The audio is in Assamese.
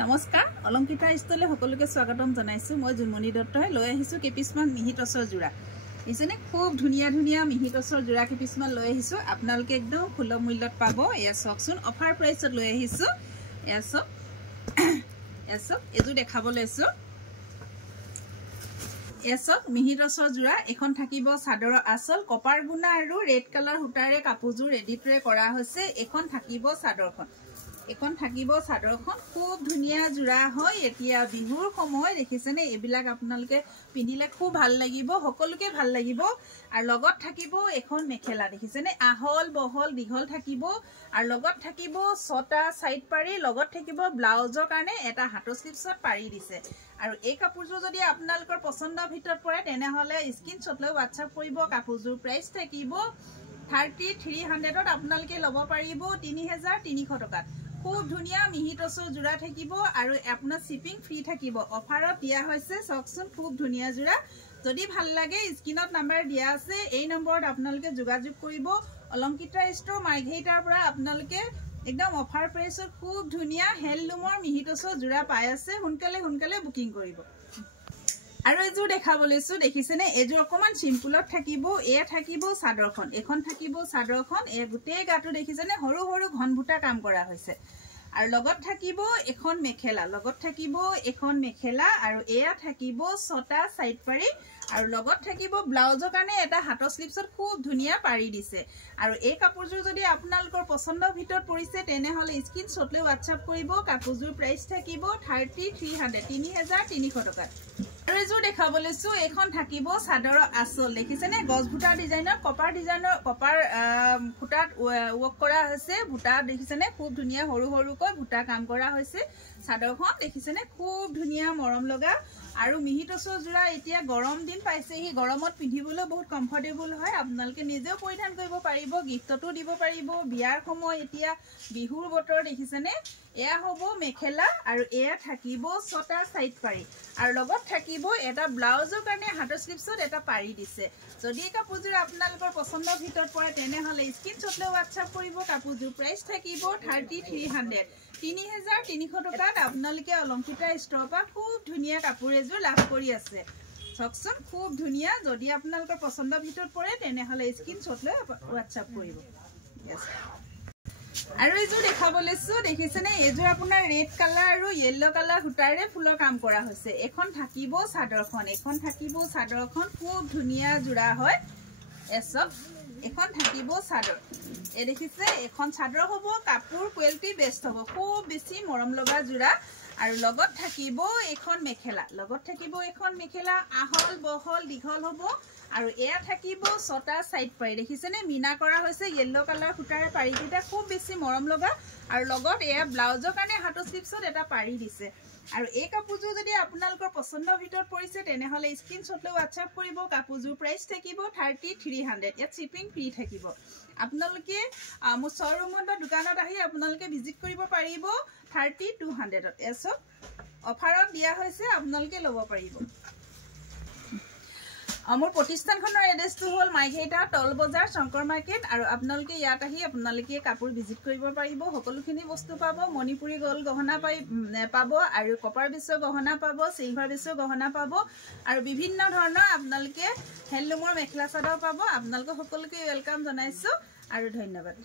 নমস্কাৰ অলংকিতা ষ্টলে সকলোকে স্বাগতম জনাইছো মই জুনমণি দত্তই লৈ আহিছো কেপিছমান মিহি টছৰ জোৰা ইজনে খুব ধুনিয়া ধুনিয়া মিহি টছৰ জোৰা কেপিছমান লৈ আহিছো আপোনালোকে একদম সুলভ মূল্যত পাব এয়া চকচোন অফাৰ প্ৰাইসত লৈ আহিছো এসব এজু দেখাব লৈছো এসব মিহি টছৰ জোৰা এখন থাকিব সাদৰ আসল কপাৰ গুণা আৰু ৰেড কালাৰ হুটাৰে কাপোৰজোৰ ৰেডিটৰে কৰা হৈছে এখন থাকিব সাদৰখন এখন থাকিব সাদৰখন খুব ধুনিয়া জোৰা হয় এতিয়া বিহুৰ সময় দেখিছেনে এবিলাক আপোনালোকে পিন্ধিলে খুব ভাল লাগিব সকলোকে ভাল লাগিব আৰু লগত থাকিব এখন মেখেলা দেখিছেনে আহল বহল দীঘল থাকিব আৰু লগত থাকিব ছটা সাইড পাৰি লগত থাকিব ব্লাউজৰ কাৰণে এটা হাতৰ স্লিপছত পাৰি দিছে আৰু এই কাপোৰজোৰ যদি আপোনালোকৰ পছন্দৰ ভিতৰত পৰে তেনে হলে স্ক্ৰিনশ্বট লৈ WhatsApp কৰিব কাপোৰজোৰ প্ৰাইস থাকিব 3300ত আপোনালোকে লব পাৰিব 3300 টকাত খুব ধুনিয়া মিহি টছৰ জোৰা থাকিব আৰু আপোনাৰ শিপিং ফ্ৰী থাকিব অফাৰত দিয়া হৈছে চকচোন খুব ধুনিয়া জোৰা যদি ভাল লাগে স্ক্ৰিনত নাম্বাৰ দিয়া আছে এই নম্বৰত আপোনালোকে যোগাযোগ কৰিব অলংকিতা ষ্টৰ মাৰ্ঘেৰিটাৰ পৰা আপোনালোকে একদম অফাৰ প্ৰাইসত খুব ধুনিয়া হেণ্ডলুমৰ মিহি টছৰ জোৰা পাই আছে সোনকালে বুকিং কৰিব আৰু এজোৰ দেখাবলৈছো দেখিছেনে এজোৰ অকমান সিম্পলত থাকিব এয়া থাকিব সাদৰখন এখন থাকিব সাদৰখন এ গুটে গাটো দেখিছেনে হৰু হৰু ঘনভুটা কাম কৰা হৈছে আৰু লগত থাকিব এখন মেখেলা আৰু এয়া থাকিব ছটা সাইড পাৰি আৰু লগত থাকিব ব্লাউজৰ কাৰণে এটা হাতৰ স্লিপছত খুব ধুনিয়া পাৰি দিছে আৰু এই কাপোৰজোৰ যদি আপোনালোকৰ পছন্দৰ ভিতৰত পৰিছে তেনে হলে স্ক্ৰিনশ্বট লৈ WhatsApp কৰিব কাপোৰজোৰ প্ৰাইস থাকিব 3300 টকা আৰু এজোৰ দেখাবলৈছো এখন থাকিব সাদৰ আসল দেখিছেনে গছভুটা ডিজাইনৰ কপাৰ ফুটাত ওৱৰ্ক কৰা হৈছে ভুটা দেখিছেনে খুব ধুনিয়া হৰু হৰুকৈ ভুটা কাম কৰা হৈছে সাদৰখন দেখিছেনে খুব ধুনিয়া মৰম লগা আৰু মিহি টছৰ জোৰা এতিয়া গৰম দিন পাইছে হি গৰমত পিন্ধিবলৈ বহুত কমফৰ্টেবল হয় আপোনালোকে নিজেও পৰিধান কৰিব পাৰিব গিফটটো দিব পাৰিব বিয়াৰ সময় এতিয়া বিহুৰ বতৰ দেখিছেনে এয়া হ'ব মেখেলা আৰু এয়া থাকিব ছটা সাইড পাৰি আৰু লগত থাকিব এটা ব্লাউজৰ কাৰণে হাতৰ স্লিপছত এটা পাৰি দিছে যদি এই কাপোৰজোৰ আপোনালোকৰ পছন্দৰ ভিতৰত পৰে তেনে হলে স্ক্ৰিনশ্বট লৈ WhatsApp কৰিব কাপোৰজোৰ প্ৰাইস থাকিব 3300 টকাত আপোনালোকে অলংকিতা ষ্টৰৰ পৰা খুব ধুনিয়া কাপোৰ এজোৰ লাভ কৰি আছে চকচোন খুব ধুনিয়া যদি আপোনালোকৰ পছন্দৰ ভিতৰত পৰে তেনে হলে স্ক্ৰিনশ্বট লৈ WhatsApp কৰিব আৰু এজোৰ দেখাবলৈছো দেখিছেনে এজোৰ আপোনাৰ ৰেড কালাৰ আৰু ইয়েলো কালাৰ হুটাৰে ফুলৰ কাম কৰা হৈছে এখন থাকিব সাদৰখন খুব ধুনিয়া জোৰা হয় এসব এখন থাকিব সাদৰ এ দেখিছে এখন সাদৰ হ'ব কাপোৰ কোৱালিটি বেষ্ট হ'ব খুব বেছি মৰম লগা জোৰা আৰু লগত থাকিব এখন মেখেলা আহল বহল দীঘল হ'ব আৰু এয়া থাকিব ছটা সাইড পাৰি দেখিছেনে মিনা কৰা হৈছে ইয়েলো কালাৰ ফুটাৰে পাৰিকিটা খুব বেছি মৰম লগা আৰু লগত এয়া ব্লাউজৰ কাৰণে হাতৰ স্লিপছত এটা পাৰি দিছে আৰু এই কাপোৰজোৰ যদি আপোনালোকৰ পছন্দৰ ভিতৰত পৰিছে তেনে হলে স্ক্ৰিনশ্বট লৈ WhatsApp কৰিব কাপোৰজোৰ প্ৰাইস থাকিব 3300 ইয়াত শিপিং ফ্ৰী থাকিব আপোনালোকে মোৰ শ্বৰুমত বা দোকানত আহি আপোনালোকে ভিজিট কৰিব পাৰিব 3200ত এসব অফাৰত দিয়া হৈছে আপোনালোকে ল'ব পাৰিব মোৰ প্ৰতিষ্ঠানখনৰ এড্ৰেছটো হ'ল মাইঘেৰিটা টল বজাৰ শংকৰ মাৰ্কেট আৰু আপোনালোকে ইয়াত আহি আপোনালোকে কাপোৰ ভিজিট কৰিব পাৰিব সকলোখিনি বস্তু পাব মণিপুৰী গল গহনা পাব আৰু কপাৰ বেছৰ গহনা পাব সিলভাৰ বেছৰ গহনা পাব আৰু বিভিন্ন ধৰণৰ আপোনালোকে হেণ্ডলুমৰ মেখেলা চাদৰ পাব আপোনালোক সকলোকে ওয়েলকাম জনাইছো আৰু ধন্যবাদ